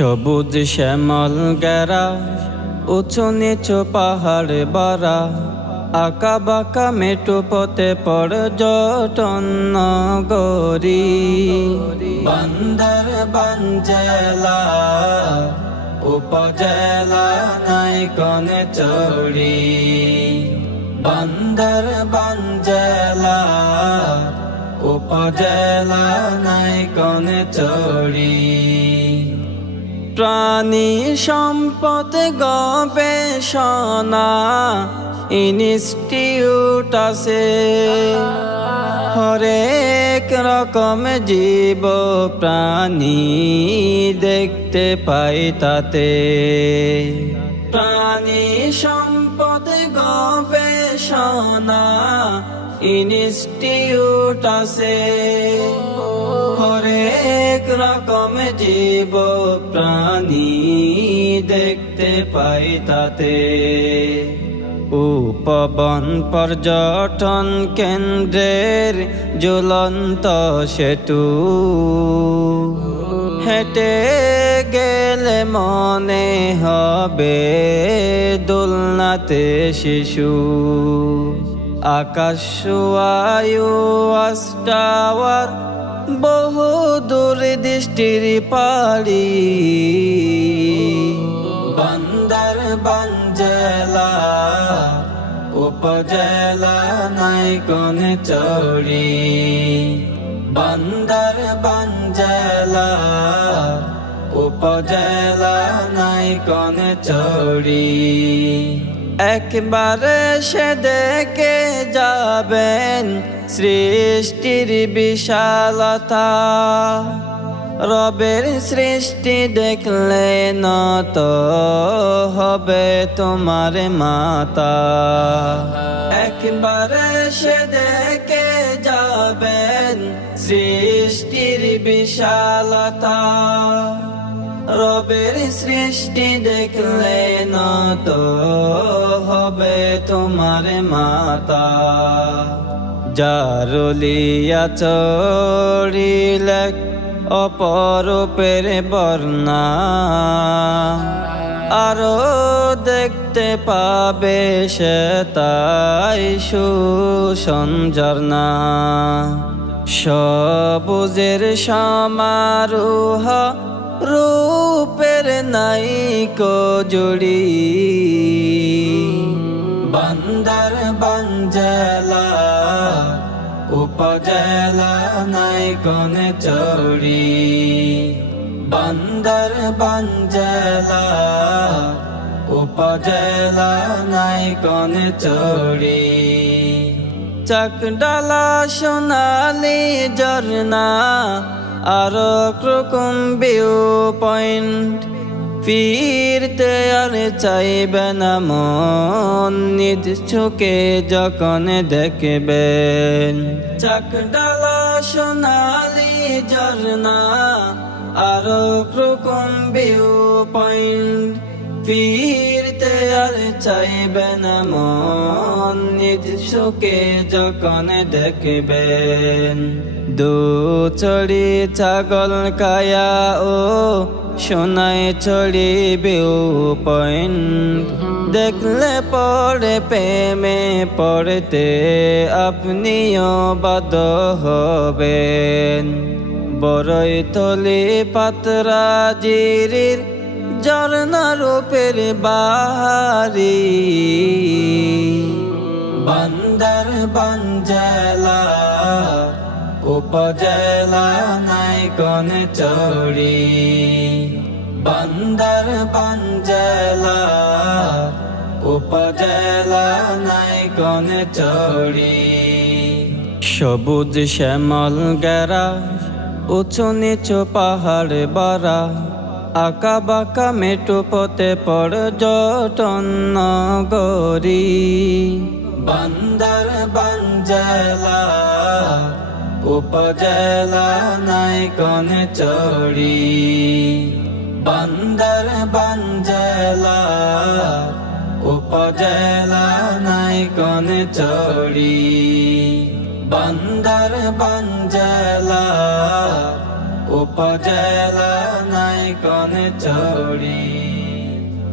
সবুজ শ্যামল গেরা, উঁচু নিচু পাহাড় বারা, আঁকা বাঁকা মেটু পথে পর্যটন নগরী। বান্দরবান জেলা উপজেলা নাইকনে চড়ি। বান্দরবান জেলা উপজেলা নাইকনে চড়ি। প্রাণী সম্পদ গবেষণা ইনস্টিটিউট আছে। হরেক রকম জীব প্রাণী দেখতে পাই তাতে। প্রাণী সম্পদ গবেষণা ইনস্টিটিউট আছে। হরেক রকম জীব প্রাণী দেখতে পাই তাতে। উপবন পর্যটন কেন্দ্রের ঝুলন্ত সেতু, হেঁটে গেলে মনে হবে দোলনাতে শিশু। আকাশ আয়ু টাওয়ার বহু দূর দৃষ্টির পাড়ি। বান্দরবান জেলা উপজেলা নাইকনে চড়ি। বান্দরবান জেলা উপজেলা নাইকনে চড়ি। একবার সে দেখে যাবেন সৃষ্টির বিশালতা। রবের সৃষ্টি দেখলে নত হবে তোমার মাতা। একবার সে দেখে যাবেন সৃষ্টির বিশালতা। রবের সৃষ্টি দেখলে নত হবে তোমার মাতা। জারুলিয়া চড়িলে অপরূপের বর্ণা, আরো দেখতে পাবে সে তাই সুসঞ্জর্ণা। সবুজের সমারোহ রূপের নাইকো জুড়ি। বান্দরবান জেলা উপজেলা নাইকনে চড়ি। বান্দরবান জেলা উপজেলা নাইকনে চড়ি। চাকডালা সোনালি ঝর্ণা আরো রকম ভিউ পয়েন্ট। ফিরতে আর চাইবে না মন নিজ চোখে যখন দেখবেন। চাকডালা সোনালি ঝর্ণা আরো রকম ভিউ পয়েন্ট। ফিরতে আর চাইবে না মন নিজ চোখে যখন দেখবেন। দু চড়ি ছাগল কায়া ও সোনাই চড়ি ভিউ পয়েন্ট। দেখলে পরে প্রেমে পড়তে আপনিও বাধ্য হবেন। বড়ই তলি পাতরা জিরির ঝর্ণা রূপের বাহারি। বান্দরবান জেলা উপজেলা নাইকনে চড়ি। বান্দরবান জেলা উপজেলা নাইকনে চড়ি। সবুজ শ্যামল গেরা, উঁচু নিচু পাহাড় বারা, আঁকা বাঁকা মেটু পথে পর্যটন নগরী। বান্দরবান জেলা উপজেলা নাইকনে চড়ি। বান্দরবান জেলা উপজেলা নাইকনে চড়ি। বান্দরবান জেলা উপজেলা নাই কোন চড়ি